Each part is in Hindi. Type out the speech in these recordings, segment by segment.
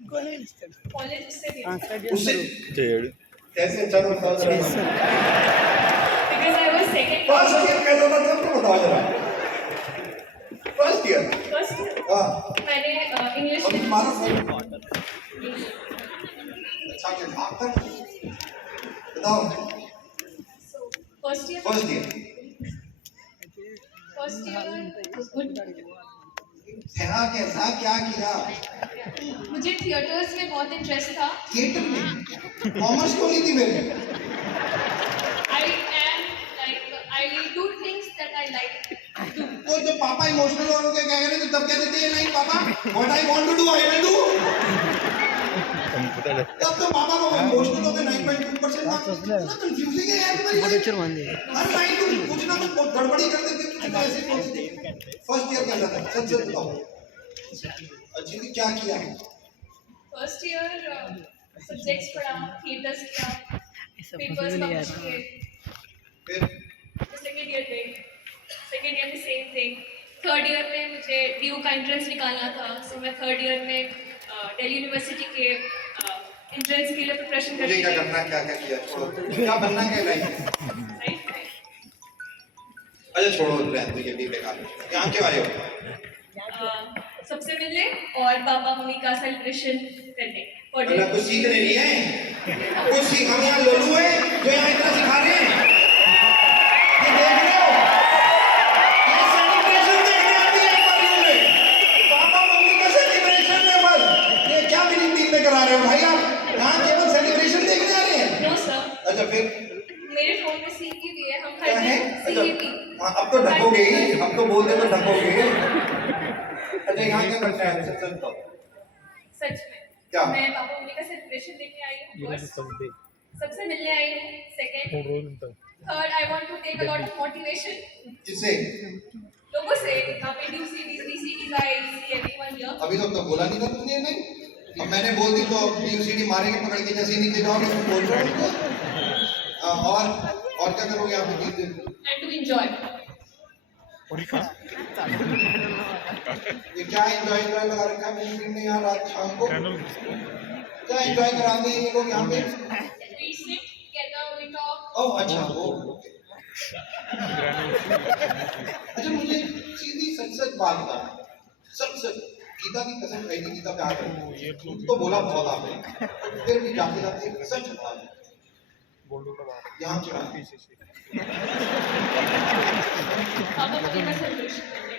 कॉलेज उससे भी उससे చేయడు कैसे अच्छा बताओ जरा because I was second first year कैसा था सबको बताओ जरा फर्स्ट ईयर फर्स्ट हाँ मैंने इंग्लिश और तुम्हारा अच्छा क्या आपका बताओ first year first year good यहाँ कैसा क्या किया मुझे थिएटर्स में बहुत इंटरेस्ट था थिएटर में कॉमर्स क्यों ली थी मेरे I am like I do things that I like तो जब पापा इमोशनल हो के कह रहे तो तब कहते थे नहीं पापा what I want to do I will do तब तो पापा को इमोशनल हो के 9.2% मार्क्स इतना कंफ्यूजिंग है यार तुम्हारी हर लाइन को कुछ ना कुछ गड़बड़ी कर देते कुछ ना ऐसे बोलते फर्स्ट ईयर कैसा था सच सच बताओ अच्छी थी क्या किया फर्स्ट ईयर सब्जेक्ट्स पढ़ा थिएटर्स किया पेपर्स पब्लिश किए फिर सेकेंड ईयर में सेम थिंग थर्ड ईयर में मुझे ड्यू का एंट्रेंस निकालना था सो मैं थर्ड ईयर में दिल्ली यूनिवर्सिटी के एंट्रेंस के लिए प्रिपरेशन कर मुझे रही क्या थी करना है क्या क्या किया छोड़ो क्या बनना है लाइफ में अच्छा छोड़ो रहने दो ये भी बेकार है यहाँ के वाले हो सबसे मिलने और पापा मम्मी का सेलिब्रेशन करने और मतलब कुछ सीखने नहीं है कुछ सीख हम यहाँ लोलू है जो यहाँ इतना सिखा रहे हैं ये देख रहे हो ये सेलिब्रेशन देखने आती है परियों में पापा मम्मी का सेलिब्रेशन में बस ये क्या मीटिंग टीम में करा रहे हो भाई आप यहाँ केवल सेलिब्रेशन देखने आ रहे हैं नो सर अच्छा फिर मेरे फोन में सीईटी भी है हम क्या है सीईटी हाँ अब तो ढकोगे ही अब तो बोलने में ढकोगे अच्छा यहाँ क्या करते हैं सच सच बताओ सच में क्या? मैं पापा मम्मी का सेलिब्रेशन लेके आई हूँ फर्स्ट सबसे मिलने आई हूँ second third I want to take a lot of motivation किससे लोगों से यहाँ पे due series VCDs I see everyone here अभी तक तो बोला नहीं था तुमने नहीं अब मैंने बोल दी तो यूसीडी मारेंगे पकड़ के जैसे ही नीचे जाओगे तुम बोल रहे हो और क्या करोगे आप तीन दिन एंड टू एंजॉय ये क्या एंजॉय लगा रखा है मेरी टीम ने यहाँ रात शाम को क्या एंजॉय कराते हैं ये लोग यहाँ पे we sit together we talk oh अच्छा वो अच्छा मुझे सीधी सच सच बात बता सच सच गीता की कसम खाई थी गीता प्यार है तो बोला बहुत आपने फिर भी जाते जाते सच बता यहाँ क्या पापा मम्मी का सेलिब्रेशन करने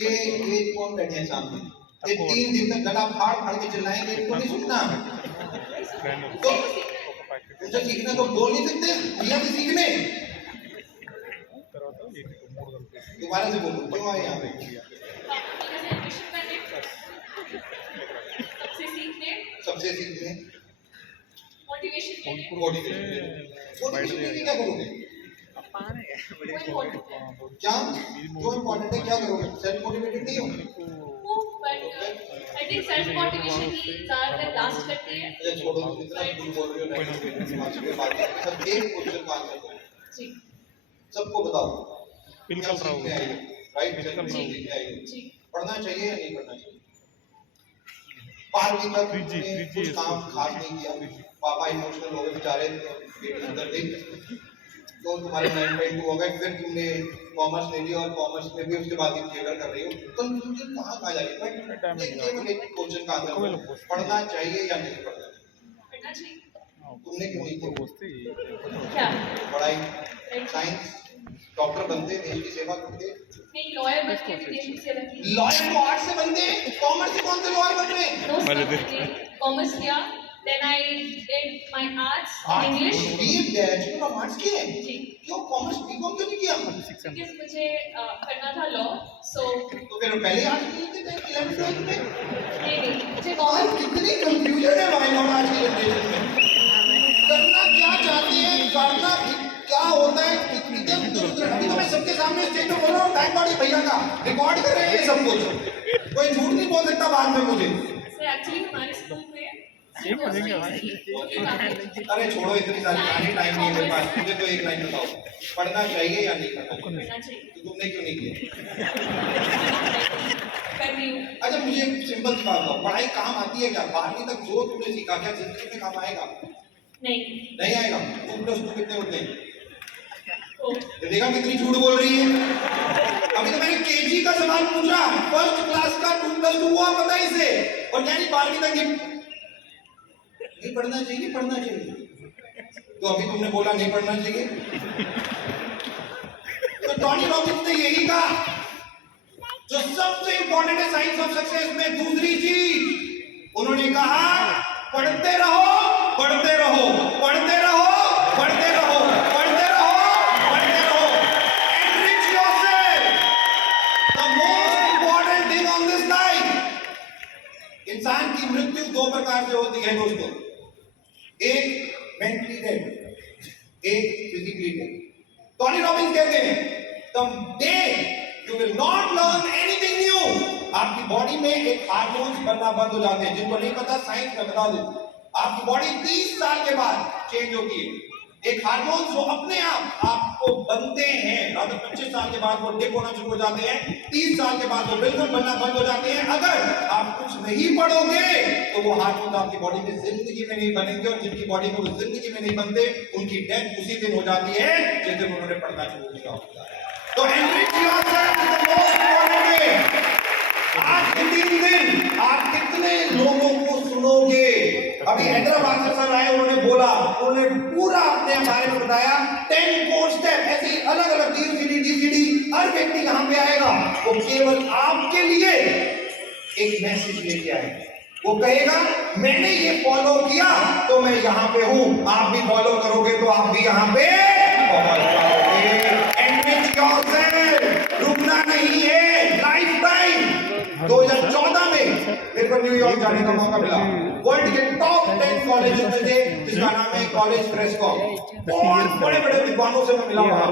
ये कौन बैठे हैं सामने ये 3 दिन तक गला फाड़ फाड़ के चिल्लाएंगे इनको नहीं सुनना तो मुझे सीखना तो बोल नहीं सकते भैया से सीखने दोबारा से बोलो क्यों आए यहाँ पे सबसे सीखने मोटिवेशन क्या करोगे क्या जो इम्पोर्टेंट है क्या करोगे सेल्फ मोटिवेटेड नहीं हो I think self motivation ही ज़्यादातर last करती है अच्छा छोड़ो तुम इतना दूर बोल रहे हो सब एक क्वेश्चन का आंसर दो जी सबको बताओ बिल्कुल राइट पढ़ना चाहिए या नहीं पढ़ना चाहिए 5वीं तक कुछ काम खास नहीं किया पापा इमोशनल हो गए बेचारे अंदर नहीं तो तुम्हारे 9.2 हो गए फिर तुमने कॉमर्स ले लिया और कॉमर्स में भी उसके बाद थिएटर कर रही हो तो तुझे कहाँ जाएगी बट केवल एक क्वेश्चन का आंसर पढ़ना चाहिए या नहीं पढ़ना चाहिए तुमने क्यों नहीं किया पढ़ाई साइंस डॉक्टर बनते देश की सेवा करते नहीं लॉयर बन के भी देश की सेवा की लॉयर तो आर्ट्स से बनते कॉमर्स से कौन से लॉयर बन रहे हैं कॉमर्स किया then I did my arts English BA bachelor of arts किए जी क्यों कॉमर्स बीकॉम क्यों नहीं किया because मुझे करना था लॉ so तो फिर पहले आर्ट्स लिए थे 11th 12th में नहीं मुझे आज कॉमर्स कितनी कंफ्यूजन है भाई लोग आज की जनरेशन में करना क्या चाहते हैं करना क्या होता है अभी तो मैं सबके सामने स्टेज पे बोल रहा हूँ थैंक गॉड ये भैया का रिकॉर्ड कर रहे हैं सब कुछ कोई झूठ नहीं बोल सकता बाद में मुझे सर एक्चुअली हमारे स्कूल में ये बोलेंगे भाई अरे छोड़ो इतनी सारी कहानी टाइम नहीं है मेरे पास मुझे तो एक लाइन बताओ पढ़ना चाहिए या नहीं पढ़ना करना चाहिए तो तुमने क्यों नहीं किया कर रही हूँ। अच्छा मुझे एक सिंपल सी बात बताओ, पढ़ाई काम आती है क्या? 12वीं तक जो तुमने सीखा क्या जिंदगी में काम आएगा? नहीं। नहीं आएगा। 2 + 2 कितने होते हैं? ओ, तो देखा कितनी झूठ बोल रही है। अभी तो मैंने केजी का सवाल पूछा, फर्स्ट क्लास का 2 + 2 हुआ पता है इसे, और यानी 12वीं तक नहीं पढ़ना चाहिए, पढ़ना चाहिए। तो अभी तुमने बोला नहीं पढ़ना चाहिए। तो टोनी रॉबिन्स ने यही कहा, जो सबसे इंपॉर्टेंट है साइंस ऑफ सक्सेस में, दूसरी चीज उन्होंने कहा, पढ़ते रहो, पढ़ते रहो, पढ़ते रहो, पढ़ते रहो, पढ़ते रहो, पढ़ते रहो। Enrich yourself. The most important thing on this life. इंसान की मृत्यु 2 प्रकार से होती है दोस्तों, एक मेंटली डेड, एक फिजिकली डेड। टोनी रॉबिन्स कहते हैं, the day you will not learn anything new, आपकी बॉडी में एक हार्मोन्स बनना बंद हो जाते हैं। जिनको नहीं पता साइंस में बता दूं, आपकी बॉडी 30 साल के बाद चेंज होती है। एक हार्मोन्स जो अपने आप आपको बनते हैं, अगर 25 साल के बाद वो डिप होना शुरू हो जाते हैं, 30 साल के बाद वो बिल्कुल बनना बंद हो जाते हैं। अगर आप कुछ नहीं पढ़ोगे तो वो हार्मोन्स आपकी बॉडी में जिंदगी में नहीं बनेंगे, और जिनकी बॉडी में वो जिंदगी में नहीं बनते उनकी डेथ उसी दिन हो जाती है जिस दिन उन्होंने पढ़ना शुरू किया होता है। तो enrich yourself is the most important thing. आज के 3 दिन आप कितने लोगों को सुनोगे? अभी हैदराबाद से सर आए, उन्होंने बोला, उन्होंने पूरा अपने बारे में बताया, 10 कोर स्टेप, ऐसी अलग अलग DCD हर व्यक्ति कहां पे आएगा, वो केवल आपके लिए एक मैसेज लेके आएगा। वो कहेगा मैंने ये फॉलो किया तो मैं यहाँ पे हूं, आप भी फॉलो करोगे तो आप भी यहाँ पे पहुंच जाओगे। Enrich yourself, रुकना नहीं है, लाइफ टाइम। 2014 में मेरे को न्यूयॉर्क जाने का मौका मिला। वर्ल्ड के टॉप 10 कॉलेजेस में से, जिसका नाम है कॉलेज प्रेस्कॉम। बहुत बड़े बड़े विद्वानों से मैं मिला वहां,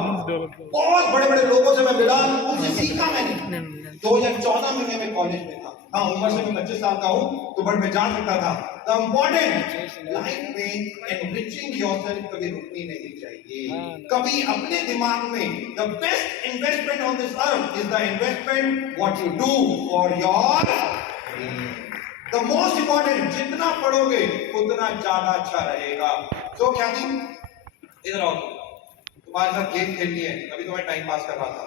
बहुत बड़े बड़े लोगों से मैं मिला, उनसे सीखा मैंने। 2014 में मैं कॉलेज में था। हाँ, उम्र से मैं 25 साल का हूँ, तो बट मैं जान सकता था। The important लाइफ में enriching yourself कभी रुकनी नहीं चाहिए। कभी अपने दिमाग में the best investment on this earth is the investment what you do for your dream. The most important, जितना पढ़ोगे उतना ज्यादा अच्छा रहेगा। So क्या थी? इधर आओ, तुम्हारे साथ गेम खेलनी है, अभी तो मैं टाइम पास कर रहा था।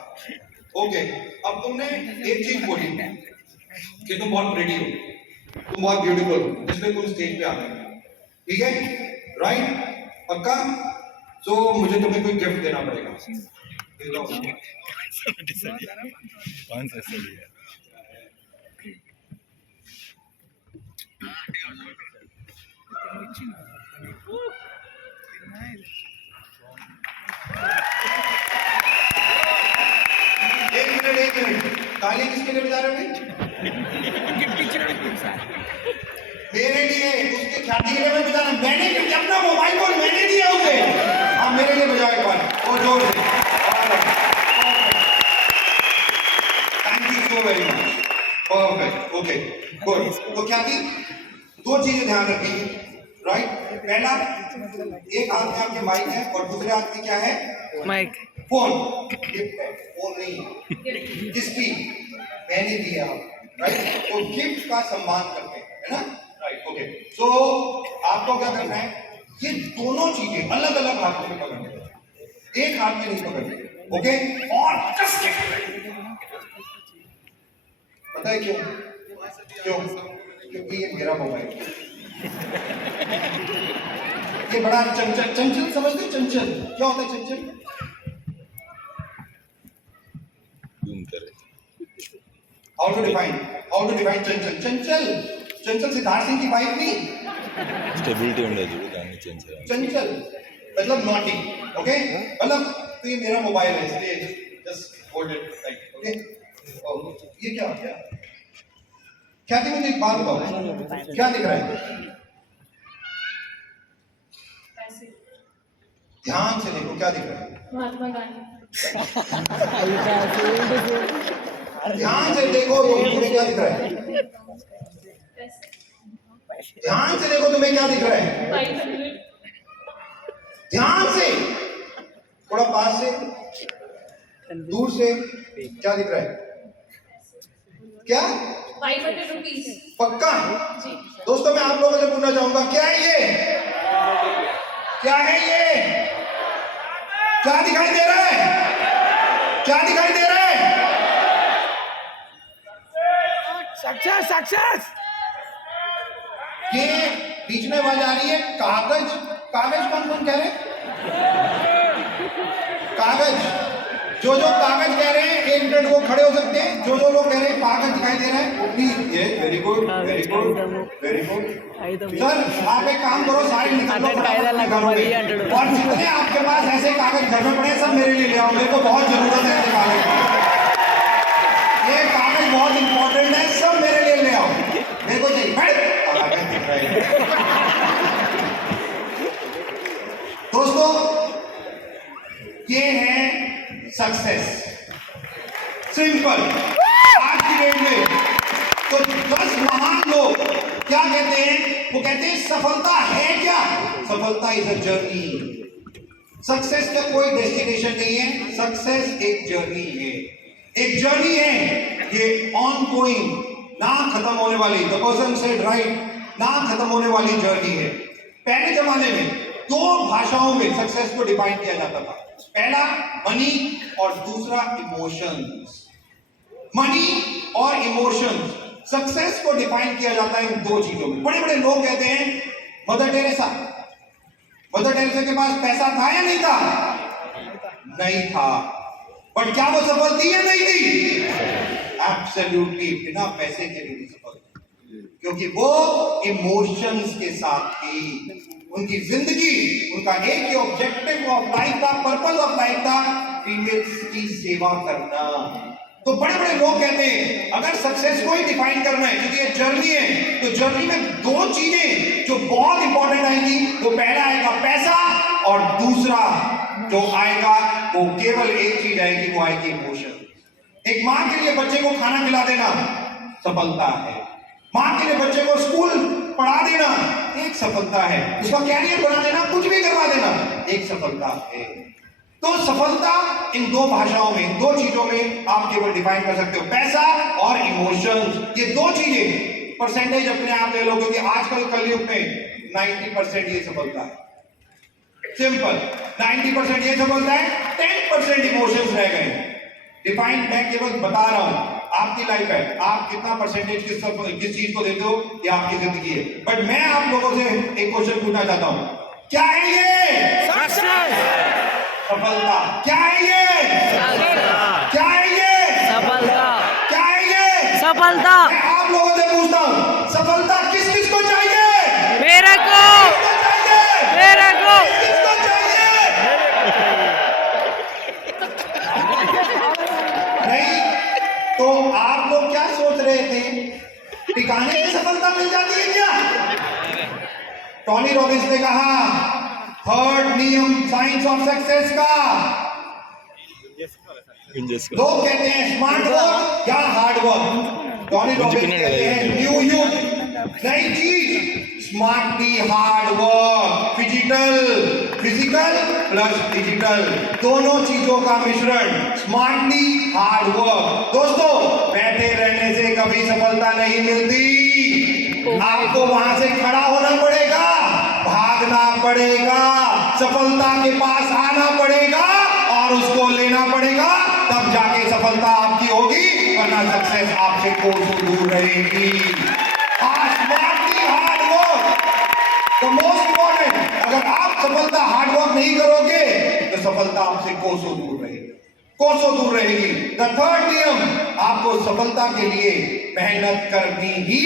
ओके, अब तुमने एक चीज बोली कि तुम बहुत प्रेटी हो, तुम बहुत ब्यूटीफुल, इसलिए तुम स्टेज पे आ गए, ठीक है, राइट? पक्का? तो मुझे तुम्हें कोई गिफ्ट देना पड़ेगा। कौन सा सही है? एक मिनट, ताली किसके लिए बजा रहे हो? मेरे लिए, उसके ख्याति के लिए मैं बजाना। मैंने अपना मोबाइल फोन मैंने दिया उसे। हाँ, मेरे लिए बजाओ एक बार और जोर से। Thank you so very much, perfect, okay, good. तो ख्याति, 2 चीजें ध्यान रखिए, राइट? पहला, एक हाथ में आपके माइक है और दूसरे हाथ में क्या है? Mic, phone. गिफ्ट है, फोन नहीं है। किसकी? मैंने दिया, राइट? तो गिफ्ट का सम्मान करते हैं, है ना? Right, okay. सो आपको क्या करना है? ये दोनों चीजें अलग अलग हाथों में पकड़नी है, एक हाथ में नहीं पकड़नी, ओके? और कस के पता है क्यों? क्यों? क्योंकि ये मेरा मोबाइल है। ये बड़ा चंचल, चंचल समझते? चंचल क्या होता है? चंचल How to define चंचल? चंचल सिद्धार्थ सिंह की वाइफ नहीं। स्टेबिलिटी होना चाहिए, दानी चेंज है। चंचल मतलब नॉटी, ओके? मतलब तो ये मेरा मोबाइल है, इसलिए just hold it right, okay? ये क्या हो गया? क्या थी? मुझे एक बात बताओ, क्या दिख रहा है? पैसे। ध्यान से देखो, क्या दिख रहा है? महात्मा गांधी। ध्यान से देखो, तुम्हें क्या दिख रहा है? पैसे। ध्यान से देखो, तुम्हें क्या दिख रहा है? 500। ध्यान से, थोड़ा पास से, दूर से, क्या दिख रहा है? क्या 500 रुपीज पक्का? जी। दोस्तों मैं आप लोगों से पूछना चाहूंगा, क्या है ये? क्या है ये? क्या दिखाई दे रहा है? क्या दिखाई दे रहा है? Success success. ये बीच में आवाज आ रही है कागज। कागज कौन कौन कह रहे हैं? कागज। जो कागज कह रहे हैं 1 मिनट वो खड़े हो सकते हैं। जो लोग कह रहे हैं कागज दिखाई दे रहा है प्लीज। ये very good very good very good. Sir आप एक काम करो, सारे निकल लो और जितने आपके पास ऐसे कागज घर में पड़े सब मेरे लिए ले आओ। मेरे को बहुत जरूरत है ऐसे कागज की। ये कागज बहुत इंपॉर्टेंट है, सब मेरे लिए ले आओ। मेरे को चाहिए। कागज दिख रहा है। दोस्तों ये है सक्सेस। सिंपल। आज की डेट में तो 10 महान लोग क्या कहते हैं? वो कहते हैं सफलता है क्या? सफलता इज अ जर्नी। सक्सेस का कोई डेस्टिनेशन नहीं है, सक्सेस एक जर्नी है। एक जर्नी है, ये ऑन गोइंग, ना खत्म होने वाली। द पर्सन सेड राइट, ना खत्म होने वाली जर्नी है। पहले जमाने में 2 भाषाओं में सक्सेस को डिफाइन किया जाता था। पहला मनी और दूसरा इमोशंस। मनी और इमोशंस सक्सेस को डिफाइन किया जाता है इन 2 चीजों में। बड़े बड़े लोग कहते हैं मदर टेरेसा। मदर टेरेसा के पास पैसा था या नहीं था? नहीं था। बट क्या वो सफल थी या नहीं थी? एब्सोल्युटली बिना पैसे के भी सफल, क्योंकि वो इमोशंस के साथ थी। उनकी जिंदगी, उनका एक ही ऑब्जेक्टिव ऑफ लाइफ था, पर्पस ऑफ लाइफ था, फीमेल्स की सेवा करना। तो बड़े बड़े लोग कहते हैं अगर सक्सेस को ही डिफाइन करना है, क्योंकि ये जर्नी है, तो जर्नी में 2 चीजें जो बहुत इंपॉर्टेंट आएंगी। वो पहला आएगा पैसा और दूसरा जो आएगा वो केवल एक चीज आएगी, वो आएगी इमोशन। एक मां के लिए बच्चे को खाना खिला देना सफलता है। मां के लिए बच्चे को स्कूल पढ़ा देना एक सफलता है। उसका कैरियर बना देना, कुछ भी करवा देना एक सफलता है। तो सफलता इन 2 भाषाओं में, 2 चीजों में आप केवल डिफाइन कर सकते हो, पैसा और इमोशंस। ये 2 चीजें परसेंटेज अपने आप ले लो, क्योंकि आजकल कलयुग में 90% ये सफलता है। सिंपल 90% ये सफलता है, 10% इमोशंस रह गए। डिफाइन मैं केवल बता रहा हूं, आपकी लाइफ है, आप कितना परसेंटेज किस चीज को देते हो ये आपकी जिंदगी है। बट मैं आप लोगों से एक क्वेश्चन पूछना चाहता हूं, क्या है ये? सफलता। क्या है ये? क्या है ये? सफलता। क्या है ये? सफलता। मैं आप लोगों से पूछता हूं, सफलता किस किस को चाहिए? मेरे को। किसको चाहिए? मेरे को। किसको चाहिए? नहीं तो आप लोग क्या सोच रहे थे, टिकाने की सफलता मिल जाती है क्या? टोनी रॉबिन्स ने कहा 3rd नियम साइंस ऑफ सक्सेस का, लोग कहते हैं स्मार्ट वर्क या हार्ड वर्क। टोनी रॉबिन्स कहते हैं न्यू युग, नई चीज, smartly hard work, physical plus digital, दोनों चीजों का मिश्रण, स्मार्टली हार्ड वर्क। दोस्तों बैठे रहने से कभी सफलता नहीं मिलती, आपको वहां से खड़ा होना पड़ेगा, भागना पड़ेगा, सफलता के पास आना पड़ेगा और उसको लेना पड़ेगा, तब जाके सफलता आपकी होगी, वरना सक्सेस आपसे कोसों दूर रहेगी। Smartly hard work the most important. अगर आप सफलता हार्ड वर्क नहीं करोगे तो सफलता आपसे कोसों दूर रहेगी, कोसों दूर रहेगी। द 3rd नियम, आपको सफलता के लिए मेहनत करनी ही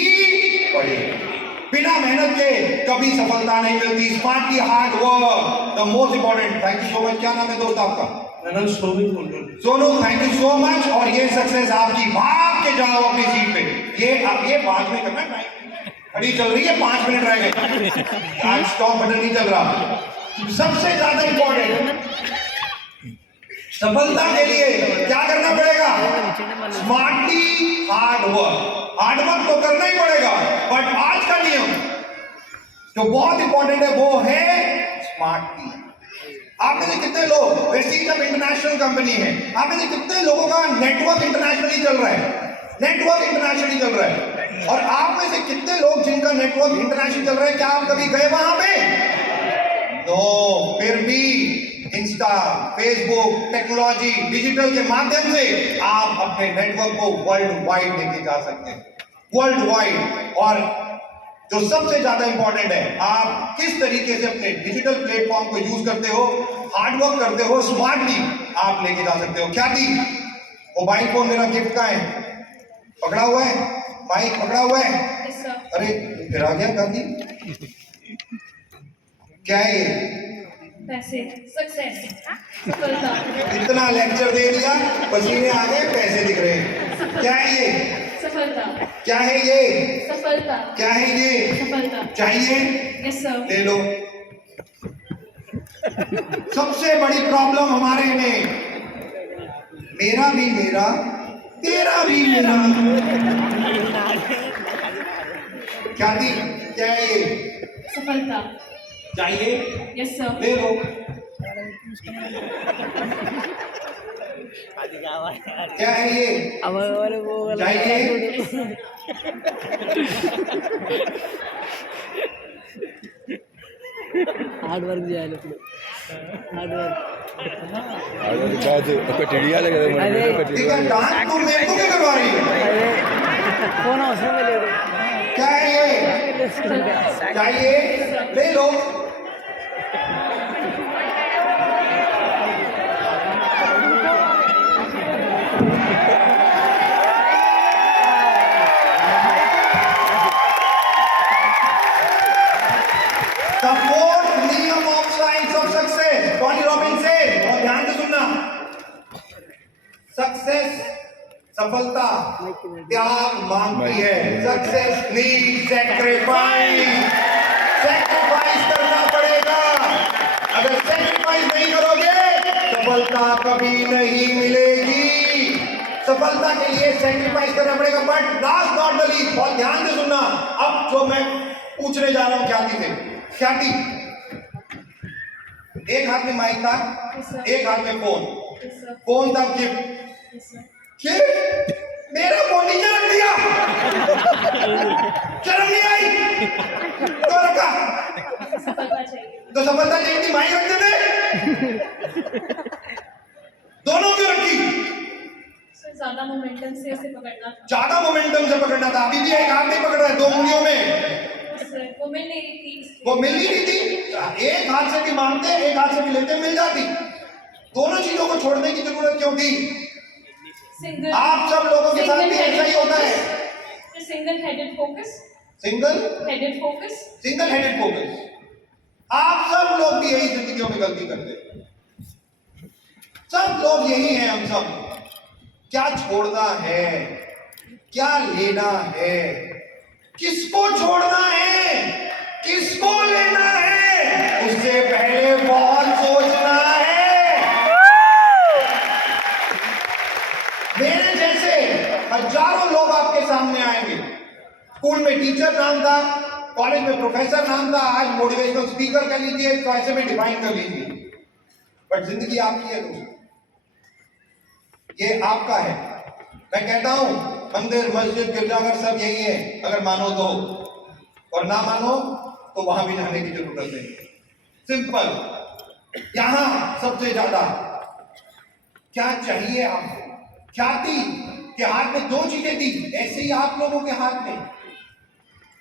पड़ेगी, बिना मेहनत के कभी सफलता नहीं मिलती। Smartly hard work the most important. Thank you so much. क्या नाम है दोस्त आपका? Sonu, thank you so much. और ये सक्सेस आपकी, भाग के जाओ अपनी सीट पे। ये 5 मिनट करना है, घड़ी चल रही है, 5 मिनट रह गए, आज स्टॉप बटन नहीं चल रहा। सबसे ज्यादा इंपॉर्टेंट, सफलता के लिए क्या करना पड़ेगा? Smartly hard work. Hard work तो करना ही पड़ेगा, बट आज का नियम जो बहुत इंपॉर्टेंट है वो है स्मार्टली। आप में से कितने लोग, वेस्टीज अब इंटरनेशनल कंपनी है, आप में से कितने लोगों का नेटवर्क इंटरनेशनली चल रहा है? नेटवर्क इंटरनेशनली चल रहा है। और आप में से कितने लोग जिनका नेटवर्क इंटरनेशनल चल रहा है, क्या आप कभी गए वहां पे? नो। फिर भी इंस्टा, फेसबुक, टेक्नोलॉजी, डिजिटल के माध्यम से आप अपने नेटवर्क को वर्ल्ड वाइड लेके जा सकते हैं, वर्ल्ड वाइड। और जो सबसे ज्यादा इंपॉर्टेंट है, आप किस तरीके से अपने डिजिटल प्लेटफॉर्म को यूज करते हो, हार्डवर्क करते हो, स्मार्टली आप लेके जा सकते हो। ख्याति, मोबाइल फोन मेरा गिफ्ट का है, पकड़ा हुआ है, माइक पकड़ा हुआ है। Yes, sir. अरे फिर आ गया ख्याति, क्या है ये? पैसे, सक्सेस, सफलता, इतना लेक्चर दे दिया, पसीने आ गए, पैसे दिख रहे हैं। क्या है ये? सफलता, क्या है ये? सफलता, क्या है ये? सफलता। चाहिए? Yes sir. ले लो। सबसे बड़ी प्रॉब्लम हमारे में, मेरा भी मेरा, तेरा भी मेरा। क्या थी? क्या है ये? सफलता। चाहिए? Yes sir. ले लो। क्या है ये? चाहिए? హార్డ్ వర్క్ చేయాలి ఇప్పుడు హార్డ్ వర్క్ అది కాదు ఒక టిడియాలే కదా మరి అదే. ఒక ठीक है, डांस तुम मेरे को क्यों करवा रही है? అదే ఫోన్ అవసరమే లేదు क्या है ये? चाहिए? ले लो। The fourth नियम of science of success, Tony Robbins से, और ध्यान से सुनना। सक्सेस, सफलता त्याग मांगती है। सक्सेस नीड सैक्रिफाइस, सैक्रिफाइस करना पड़ेगा। अगर सैक्रिफाइस नहीं करोगे, सफलता कभी नहीं मिलेगी। सफलता के लिए सैक्रिफाइस करना पड़ेगा। But last not the least, बहुत ध्यान से सुनना। अब जो मैं पूछने जा रहा हूं ख्याति से, ख्याति, एक हाथ में माइक था, एक हाथ में फोन, यस सर। फोन था गिफ्ट, यस सर। गिफ्ट, मेरा फोन नीचे रख दिया, शर्म नहीं आई? तो रखा, सफलता चाहिए। तो सफलता चाहिए थी, माइक रख देते। दोनों क्यों रखी? सर ज्यादा मोमेंटम से उसे पकड़ना था। ज्यादा मोमेंटम से पकड़ना था। अभी भी एक हाथ नहीं पकड़ रहा है, दो उंगलियों में। सर वो मिल नहीं रही थी इसलिए। वो मिल ही नहीं थी। एक हाथ से भी मांगते, एक हाथ से भी लेते, मिल जाती। दोनों चीजों को छोड़ने की जरूरत क्यों थी? सिंगल, आप सब लोगों के साथ भी ऐसा ही होता है। Single headed focus, single headed focus. Single headed focus. आप सब लोग भी यही जिंदगियों में गलती करते हैं। सब लोग यही हैं, हम सब। क्या छोड़ना है, क्या लेना है, किसको छोड़ना है, किसको लेना है, उससे पहले बहुत सोचना है। मेरे जैसे हजारों लोग आपके सामने आएंगे। स्कूल में टीचर नाम था, कॉलेज में प्रोफेसर नाम था, आज मोटिवेशनल स्पीकर कर लीजिए, तो ऐसे में डिफाइन कर लीजिए। बट जिंदगी आपकी है दोस्तों, ये आपका है। मैं कहता हूं मंदिर, मस्जिद, गिरजाघर सब यही है, अगर मानो तो, और ना मानो तो वहां भी जाने की जरूरत नहीं। सिंपल। यहां सबसे ज्यादा क्या चाहिए आपको? ख्याति के हाथ में दो चीजें थी, ऐसे ही आप लोगों के हाथ में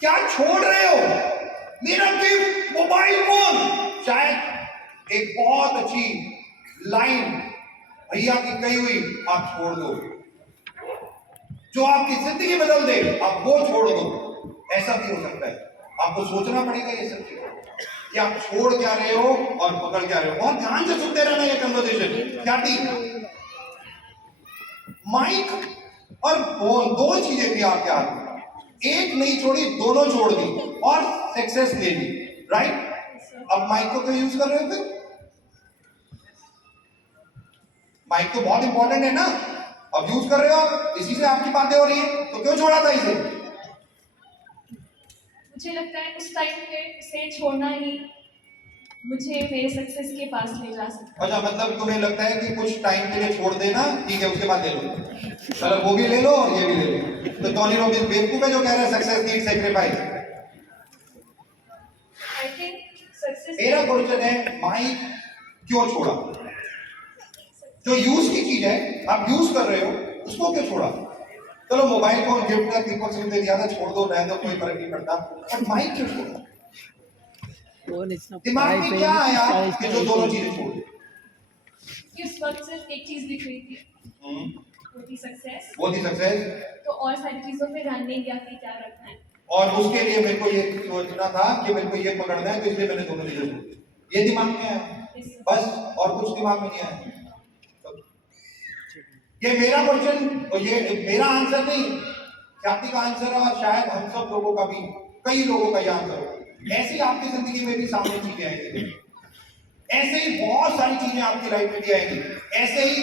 क्या छोड़ रहे हो? मेरा गिफ्ट मोबाइल फोन, शायद एक बहुत अच्छी लाइन भैया की कही हुई, आप छोड़ दो। जो आपकी जिंदगी बदल दे, आप वो छोड़ दो। ऐसा भी हो सकता है। आपको सोचना पड़ेगा ये सब चीजें कि आप छोड़ क्या रहे हो और पकड़ क्या रहे हो। बहुत ध्यान से सुनते रहना ये कन्वर्सेशन। क्या थी? माइक और फोन, दो चीजें थी आपके हाथ में। एक नहीं छोड़ी, दोनों छोड़ दी और सक्सेस ले ली। राइट? अब माइक को क्यों यूज कर रहे हो फिर? माइक तो बहुत इंपॉर्टेंट है ना, अब यूज कर रहे हो आप, इसी से आपकी बातें हो रही है, तो क्यों छोड़ा था इसे? मुझे लगता है उस टाइम पे उसे छोड़ना ही मुझे मेरे सक्सेस के पास ले जा सकता है। अच्छा, मतलब तुम्हें लगता है कि कुछ टाइम के लिए छोड़ देना ठीक है, उसके बाद ले लो। चलो वो भी ले लो और ये भी ले लो। तो टोनी रॉबिन्स बेवकूफ है जो कह रहा है success need sacrifice. I think success मेरा क्वेश्चन है माइक क्यों छोड़ा? जो यूज की चीज है आप यूज कर रहे हो उसको क्यों छोड़ा? चलो मोबाइल फोन गिफ्ट का दीपक सिंह दे दिया था, छोड़ दो रहने दो, कोई फर्क नहीं पड़ता, और माइक क्यों छोड़ा? फोन इतना दिमाग में क्या आया कि जो दोनों चीजें छोड़ दी? इस वक्त सिर्फ एक चीज दिख रही थी, वो थी सक्सेस। वो थी सक्सेस, तो और सारी चीजों पे ध्यान नहीं गया कि क्या रखना है। और उसके लिए मेरे को ये सोचना था कि मेरे को ये पकड़ना है, तो इसलिए मैंने दोनों चीजें छोड़ दी। ये दिमाग में आया बस, और कुछ दिमाग में नहीं आया। ये मेरा क्वेश्चन और ये मेरा आंसर नहीं, ख्याति का आंसर है, और शायद हम सब लोगों का भी, कई लोगों का ये आंसर होगा। ऐसे ही आपकी जिंदगी में भी सामने चीजें आएंगी, ऐसे ही बहुत सारी चीजें आपकी लाइफ में भी आएंगी, ऐसे ही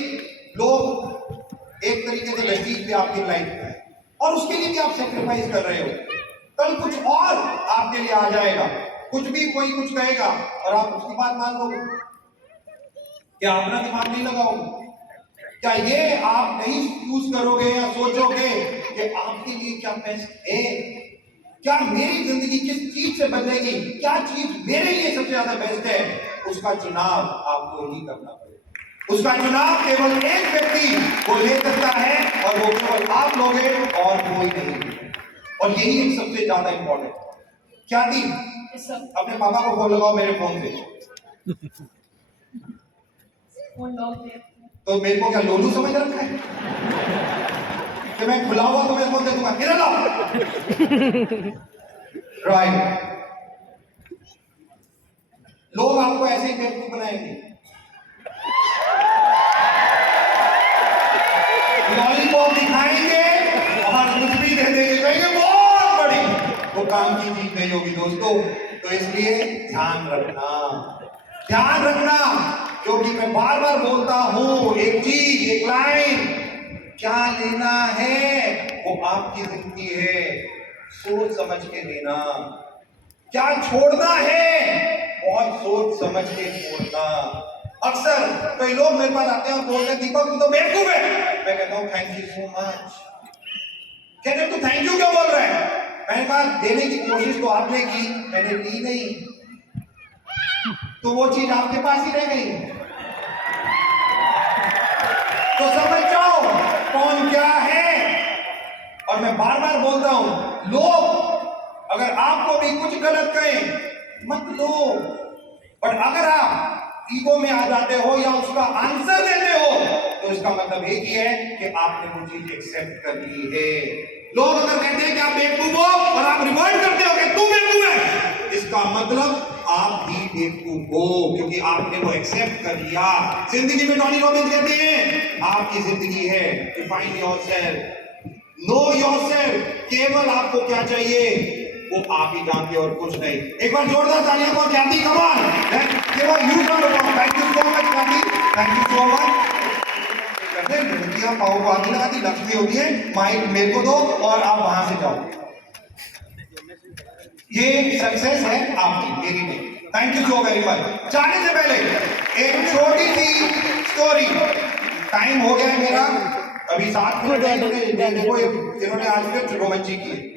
लोग एक तरीके से वेस्टीज भी आपकी लाइफ में है, और उसके लिए भी आप सेक्रीफाइस कर रहे हो। कल कुछ और आपके लिए आ जाएगा, कुछ भी कोई कुछ कहेगा और आप उसकी बात मान लोगे। क्या अपना दिमाग नहीं लगाओगे? क्या ये आप नहीं यूज करोगे या सोचोगे कि आपके लिए क्या बेस्ट है? क्या मेरी जिंदगी किस चीज से बदलेगी, क्या चीज मेरे लिए सबसे ज्यादा बेस्ट है? उसका चुनाव आपको ही करना पड़ेगा। उसका चुनाव केवल एक व्यक्ति वो ले सकता है, और वो केवल आप लोगे और कोई नहीं। और यही एक सबसे ज्यादा इंपॉर्टेंट। क्या थी? अपने पापा को फोन लगाओ मेरे फोन से। फोन लॉक है तो मेरे को क्या लोलू समझ रखा है कि मैं खुला हुआ तो मैं फोन दे दूंगा, इधर लाओ। राइट, लोग आपको ऐसे ही बेवकूफ बनाएंगे, लॉलीपॉप दिखाएंगे और कुछ भी दे देंगे, कहेंगे बहुत बड़ी, वो काम की चीज नहीं होगी दोस्तों। तो इसलिए ध्यान रखना, क्योंकि मैं बार बार बोलता हूं एक चीज, एक लाइन, क्या लेना है वो आपकी जिंदगी है, सोच समझ के लेना। क्या छोड़ना है, बहुत सोच समझ के छोड़ना। अक्सर कई लोग मेरे पास आते हैं और बोलते हैं दीपक तू तो बेवकूफ है। मैं कहता हूं थैंक यू सो मच। कहते हैं तू थैंक यू क्यों बोल रहा है? मैंने कहा देने की कोशिश तो आपने की, मैंने ली नहीं, तो वो चीज आपके पास ही रह गई। तो समझ जाओ कौन क्या है। और मैं बार बार बोलता हूं, लोग अगर आपको भी कुछ गलत कहें मत लो, पर अगर आप ईगो में आ जाते हो या उसका आंसर देते हो तो इसका मतलब एक ही है कि आपने वो चीज एक्सेप्ट कर ली है। लोग अगर कहते हैं कि आप बेवकूफ हो और आप रिवर्ट करते हो कि तुम बेवकूफ है, इसका मतलब आप ही बेवकूफ हो, क्योंकि आपने वो एक्सेप्ट कर लिया। जिंदगी में टोनी रॉबिन्स कहते हैं आपकी जिंदगी है, डिफाइन योरसेल्फ, नो योरसेल्फ। केवल आपको क्या चाहिए वो आप ही जानते और कुछ नहीं। एक बार जोरदार तालियां को ख्याति, कम ऑन, केवल you don't. Thank you so much ख्याति, थैंक यू सो मच। लड़कियां पाओ को आगे लगाती, लक्ष्मी होती है, माइक मेरे को दो और आप वहां से जाओ। ये सक्सेस है आपकी, मेरी नहीं। Thank you so very much. जाने से पहले एक छोटी सी स्टोरी, टाइम हो गया है मेरा, अभी 7 मिनट है, जिन्होंने आज फिर रोमांची की है।